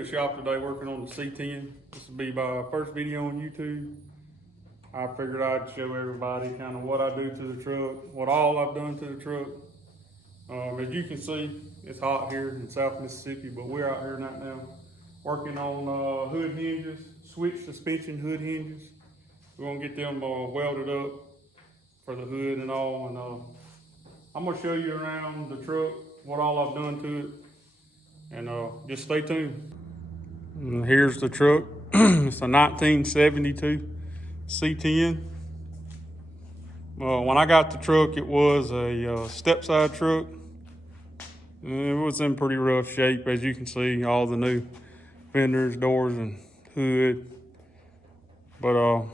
the shop today working on the C-10. This will be my first video on YouTube. I figured I'd show everybody kind of what I do to the truck, what all I've done to the truck. As you can see, it's hot here in South Mississippi, but we're out here right now working on hood hinges, switch suspension hood hinges. We're gonna get them welded up for the hood and all, and I'm gonna show you around the truck, what all I've done to it, and just stay tuned. And here's the truck. It's a 1972 C-10. When I got the truck, it was a step-side truck. It was in pretty rough shape, as you can see, all the new fenders, doors, and hood. But I've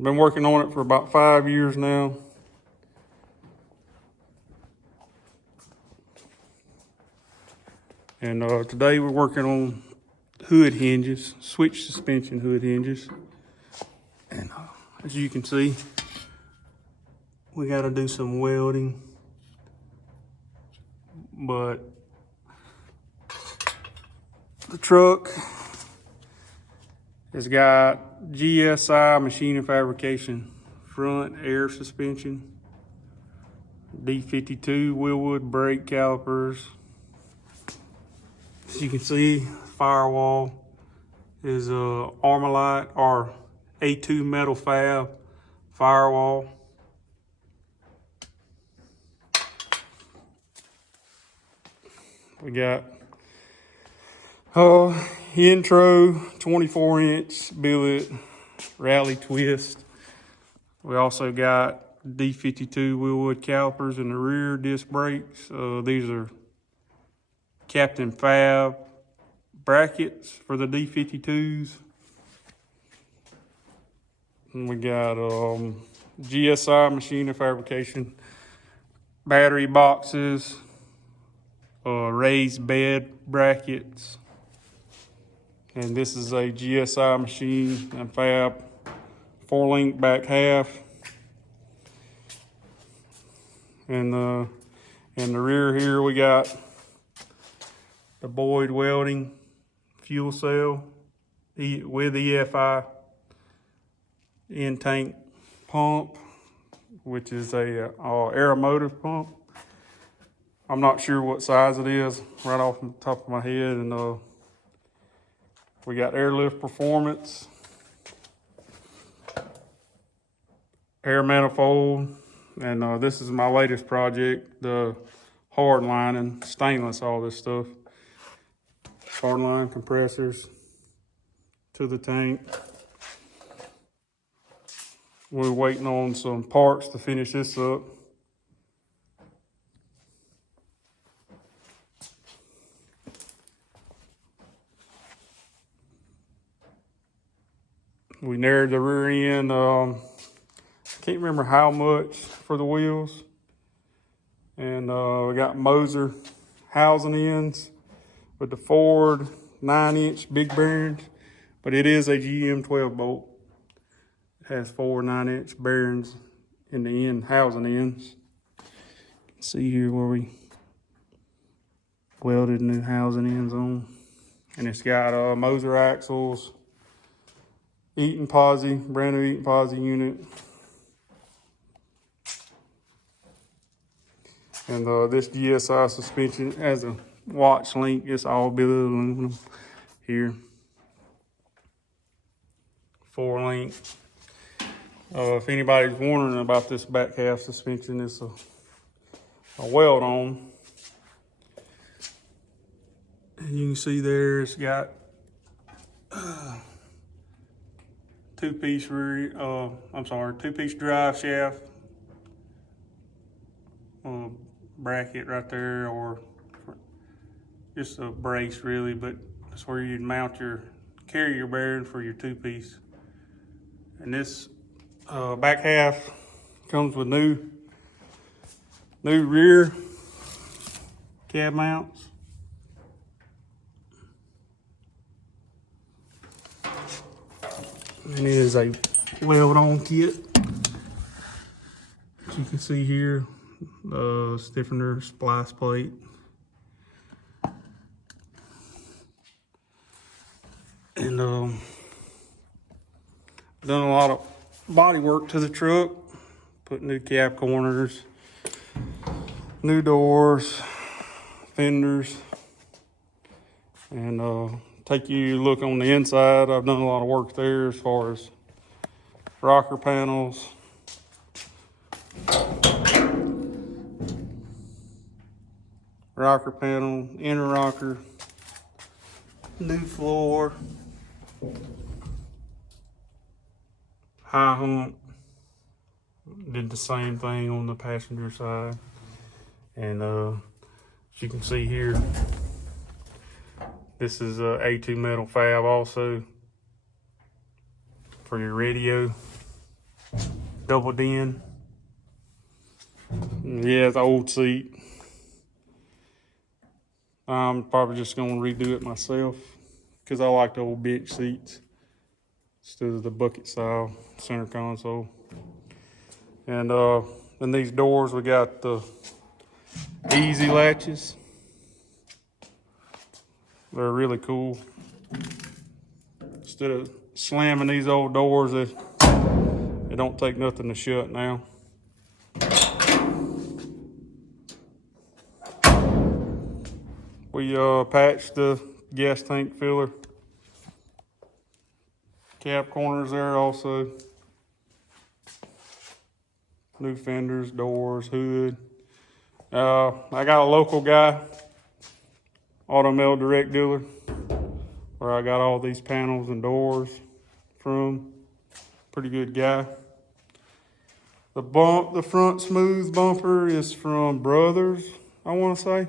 been working on it for about 5 years now. And today we're working on hood hinges, switch suspension hood hinges. And as you can see, we got to do some welding. But the truck has got GSI machine and fabrication front air suspension, D52 wheelwood brake calipers. As you can see, firewall is Armalite or A2 metal fab firewall. We got intro 24-inch billet rally twist. We also got D52 wheelwood calipers in the rear disc brakes. These are Captain Fab brackets for the D52s. And we got GSI machine and fabrication battery boxes, raised bed brackets. And this is a GSI machine and fab 4-link back half. And in the rear here we got the Boyd welding fuel cell with EFI in-tank pump, which is a aeromotive pump. I'm not sure what size it is right off the top of my head. And we got airlift performance, air manifold, and this is my latest project, the hard lining, stainless, all this stuff. Hard line compressors to the tank. We're waiting on some parts to finish this up. We narrowed the rear end. I can't remember how much for the wheels. And we got Moser housing ends with the Ford 9-inch big bearings, but it is a GM 12 bolt. It has 4 9-inch bearings in the end, housing ends. You can see here where we welded new housing ends on. And it's got Moser axles, Eaton posi, brand new Eaton posi unit. And this GSI suspension has a watch link. It's all billet aluminum here. 4-link. If anybody's wondering about this back half suspension, it's a weld on. And you can see there it's got two-piece drive shaft bracket right there, or just a brace really, but that's where you'd mount your carrier bearing for your two-piece. And this back half comes with new rear cab mounts. And it is a weld-on kit. As you can see here, stiffener, splice plate. And done a lot of body work to the truck. Put new cab corners, new doors, fenders, and take you a look on the inside. I've done a lot of work there as far as rocker panels, rocker panel, inner rocker, new floor, high hump. Did the same thing on the passenger side. And as you can see here, this is a A2 metal fab also for your radio. Double din. Yeah, it's an old seat. I'm probably just gonna redo it myself because I like the old big seats instead of the bucket style center console. And in these doors, we got the easy latches. They're really cool. Instead of slamming these old doors, it don't take nothing to shut now. We patched the gas tank filler. Cab corners there also. New fenders, doors, hood. I got a local guy, Automail Direct dealer, where I got all these panels and doors from. Pretty good guy. The front smooth bumper is from Brothers, I want to say.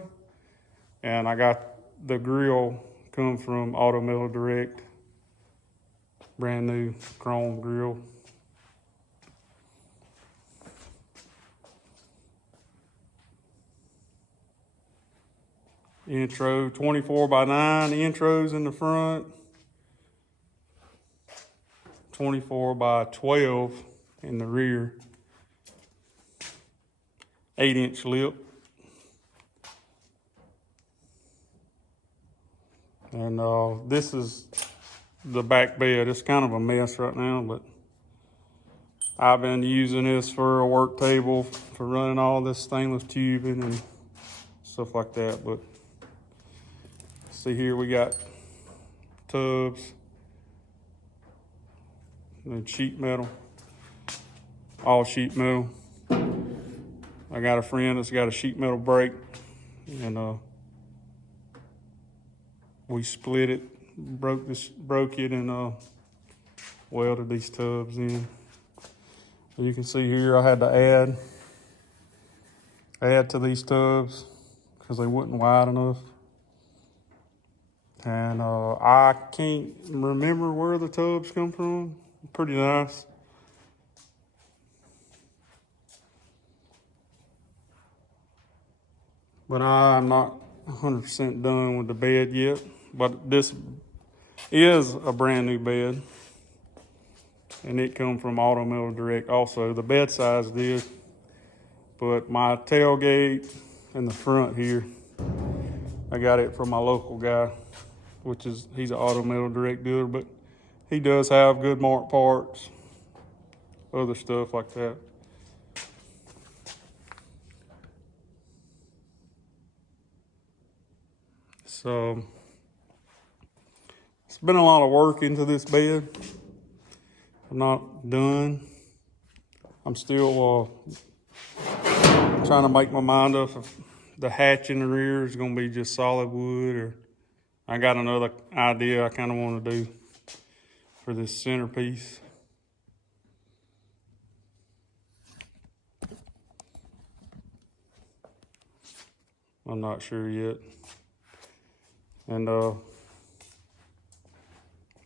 And I got the grill come from Automail Direct. Brand new chrome grill. Intro 24x9 intros in the front. 24x12 in the rear. 8-inch lip. And this is the back bed. It's kind of a mess right now, but I've been using this for a work table for running all this stainless tubing and stuff like that. But see here, we got tubs and sheet metal, all sheet metal. I got a friend that's got a sheet metal brake, and we split it, broke it, and welded these tubs in. You can see here I had to add to these tubs because they weren't wide enough. And I can't remember where the tubs come from. Pretty nice. But I'm not 100% done with the bed yet. But this is a brand new bed. And it come from Automail Direct also. The bed size did. But my tailgate and the front here, I got it from my local guy, he's an Automail Direct dealer, but he does have good marked parts, other stuff like that. So it's been a lot of work into this bed. I'm not done. I'm still trying to make my mind up if the hatch in the rear is going to be just solid wood, or I got another idea I kind of want to do for this centerpiece. I'm not sure yet. And I'm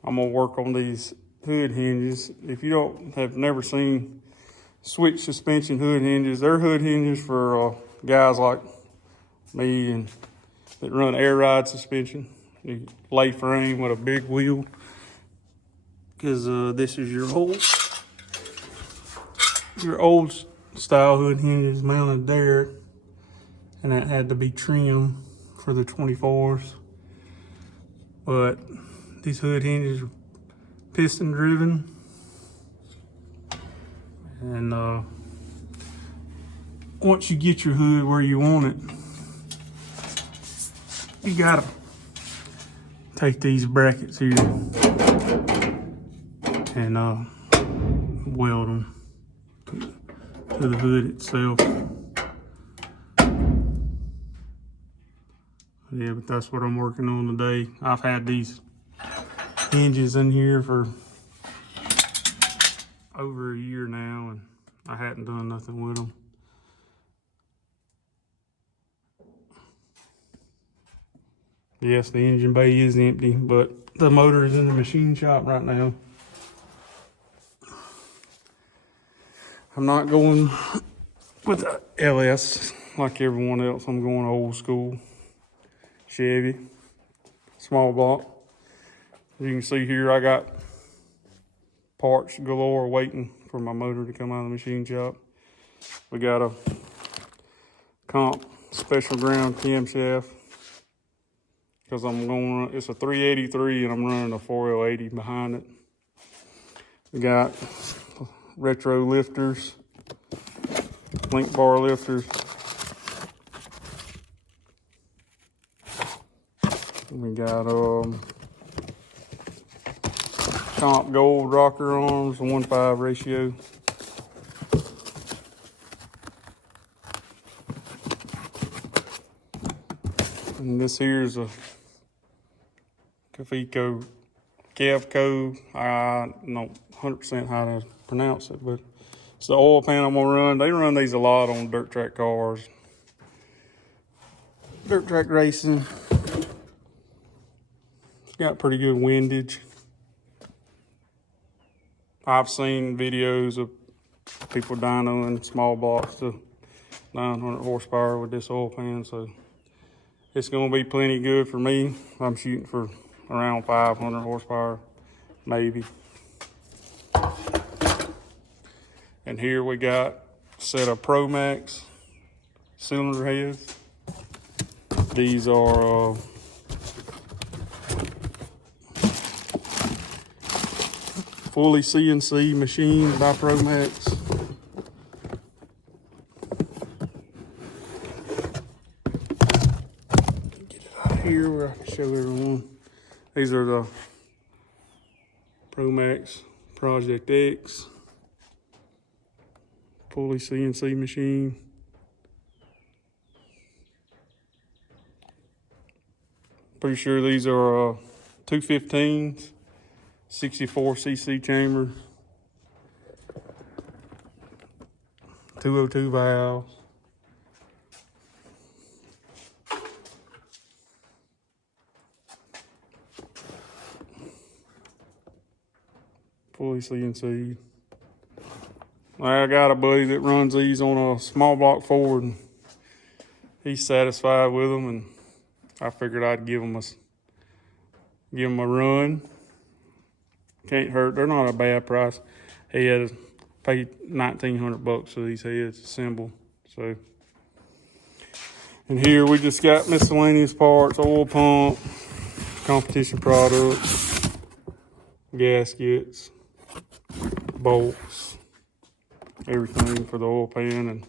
gonna work on these hood hinges. If you have never seen switch suspension hood hinges, they're hood hinges for guys like me and that run air ride suspension. You lay frame with a big wheel, because this is your old style hood hinges mounted there, and that had to be trimmed for the 24s. But These hood hinges are piston driven. And once you get your hood where you want it, you gotta take these brackets here and weld them to the hood itself. Yeah, but that's what I'm working on today. I've had these hinges in here for over a year now, and I hadn't done nothing with them. Yes, the engine bay is empty, but the motor is in the machine shop right now. I'm not going with the LS like everyone else. I'm going old school Chevy, small block. As you can see here, I got parts galore waiting for my motor to come out of the machine shop. We got a comp special ground camshaft because it's a 383 and I'm running a 4080 behind it. We got retro lifters, link bar lifters. We got comp gold rocker arms, 1:5 ratio. And this here's a Cavco. I don't know 100% how to pronounce it, but it's the oil pan I'm gonna run. They run these a lot on dirt track cars, dirt track racing. It's got pretty good windage. I've seen videos of people dynoing small blocks to 900 horsepower with this oil pan, so it's gonna be plenty good for me. I'm shooting for around 500 horsepower, maybe. And here we got a set of Pro Max cylinder heads. These are fully CNC machined by Pro Max. Get it out of here where I can show everyone. These are the Pro Max Project X. Fully CNC machine. Pretty sure these are 215s, 64cc chamber, 202 valves. Fully CNC. I got a buddy that runs these on a small block Ford, and he's satisfied with them, and I figured I'd give them a run. Can't hurt. They're not a bad price. He had paid $1,900 for these heads assembled. So, and here we just got miscellaneous parts, oil pump, competition products, gaskets, bolts, everything for the oil pan. And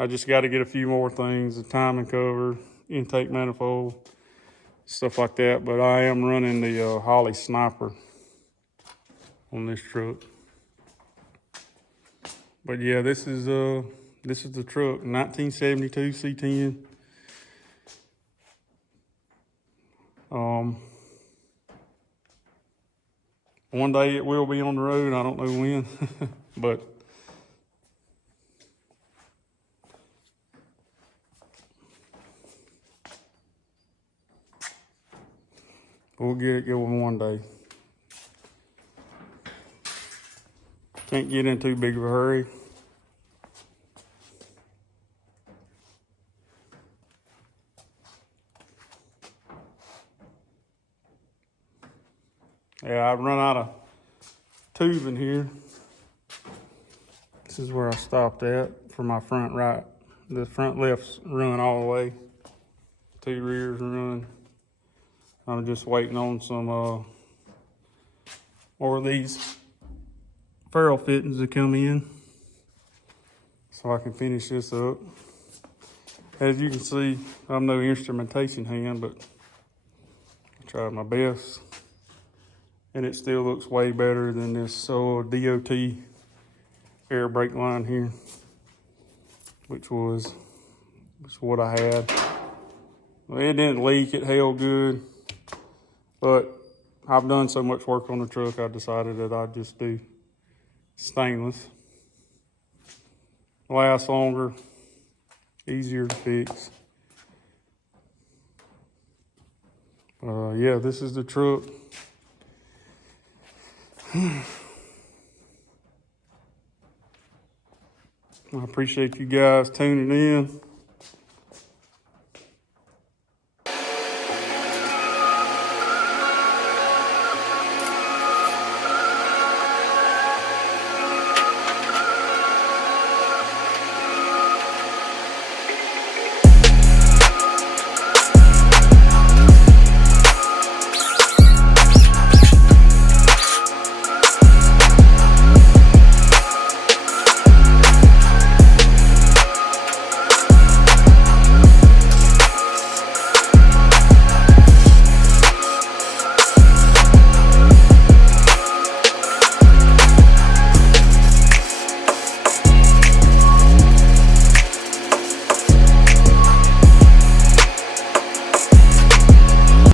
I just got to get a few more things, the timing cover, intake manifold, stuff like that. But I am running the Holley Sniper on this truck. But yeah, this is the truck, 1972 C-10. One day it will be on the road. I don't know when, but we'll get it going one day. Can't get in too big of a hurry. Yeah, I've run out of tube in here. This is where I stopped at for my front right. The front left's run all the way. Two rears run. I'm just waiting on some more of these ferrule fittings to come in so I can finish this up. As you can see, I'm no instrumentation hand, but I tried my best. And it still looks way better than this DOT air brake line here, which was what I had. Well, it didn't leak, it held good, but I've done so much work on the truck, I decided that I'd just do stainless. Lasts longer, easier to fix. Yeah, this is the truck. I appreciate you guys tuning in.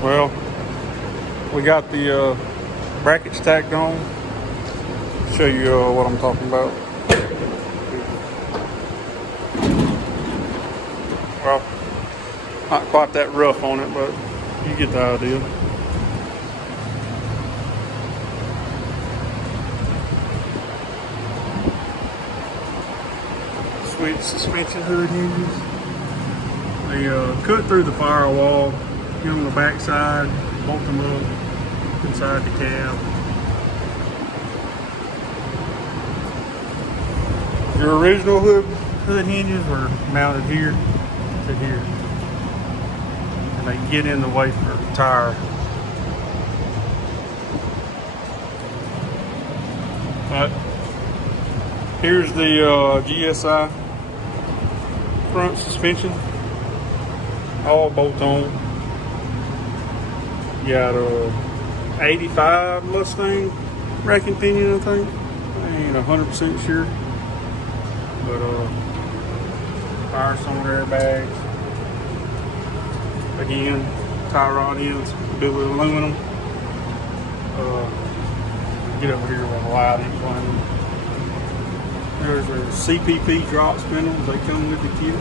Well, we got the brackets tacked on. Show you what I'm talking about. Well, not quite that rough on it, but you get the idea. Sweet suspension hood hinges. They cut through the firewall. Get on the back side, bolt them up inside the cab. Your original hood hinges were mounted here to here, and they get in the way for the tire. But here's the GSI front suspension, all bolt on. You got a 85 Mustang racking pinion, I think. I ain't 100% sure. But fire cylinder airbags. Again, tie rod ends built with aluminum. Get over here with a light incline. There's a CPP drop spindles. They come with the kit.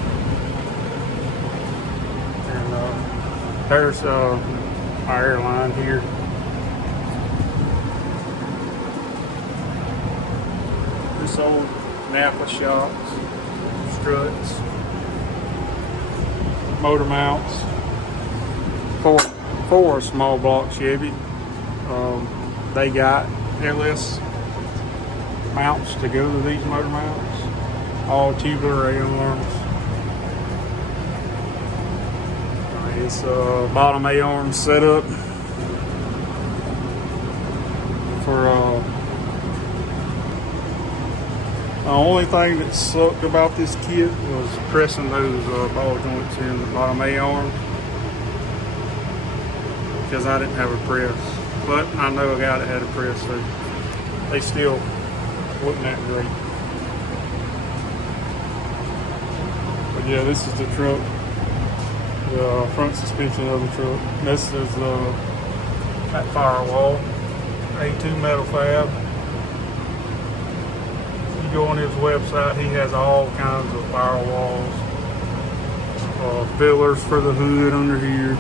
And there's our airline here. This old Napa shocks, struts, motor mounts for a small block Chevy. They got LS mounts to go to these motor mounts, all tubular A-arms. It's bottom A-arm setup for the only thing that sucked about this kit was pressing those ball joints in the bottom A-arm, because I didn't have a press. But I know a guy that had a press, so they still wasn't that great. But yeah, this is the truck. The front suspension of the truck. This is that firewall, A2 metal fab. You go on his website, he has all kinds of firewalls, fillers for the hood under here,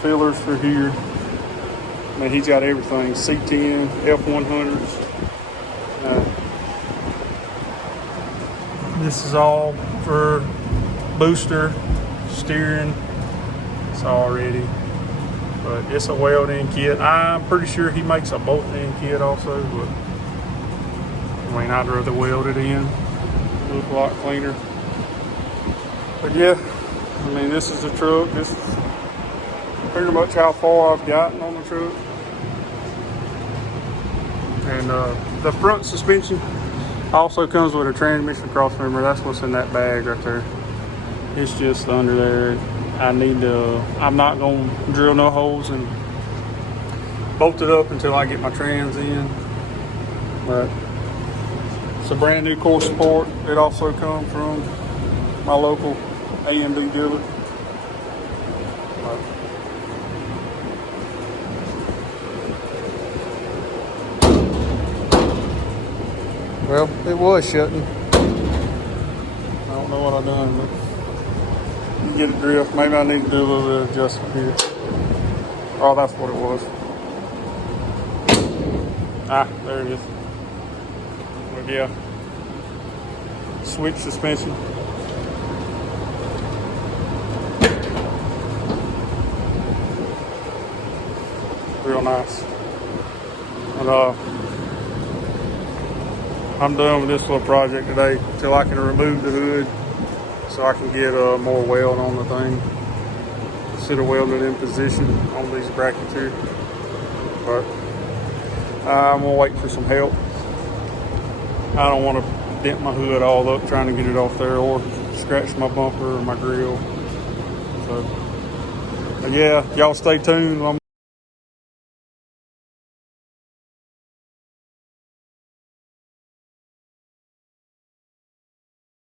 fillers for here. I mean, he's got everything. C-10, F100s. This is all for booster, steering. It's all ready, but it's a weld-in kit. I'm pretty sure he makes a bolt-in kit also, but I mean, I'd rather weld it in. Look a lot cleaner. But yeah, I mean, this is the truck. This is pretty much how far I've gotten on the truck. And the front suspension also comes with a transmission crossmember. That's what's in that bag right there. It's just under there. I'm not gonna drill no holes and bolt it up until I get my trans in. But it's a brand new core support. It also comes from my local AMD dealer. Well, it was shutting. I don't know what I've done, but you get a drift. Maybe I need to do a little bit of adjustment here. Oh, that's what it was. Ah, there it is. But yeah, switch suspension. Real nice. And I'm done with this little project today till I can remove the hood so I can get more weld on the thing. Should have welded in position on these brackets here. But I'm gonna wait for some help. I don't want to dent my hood all up trying to get it off there or scratch my bumper or my grill. So, but yeah, y'all stay tuned.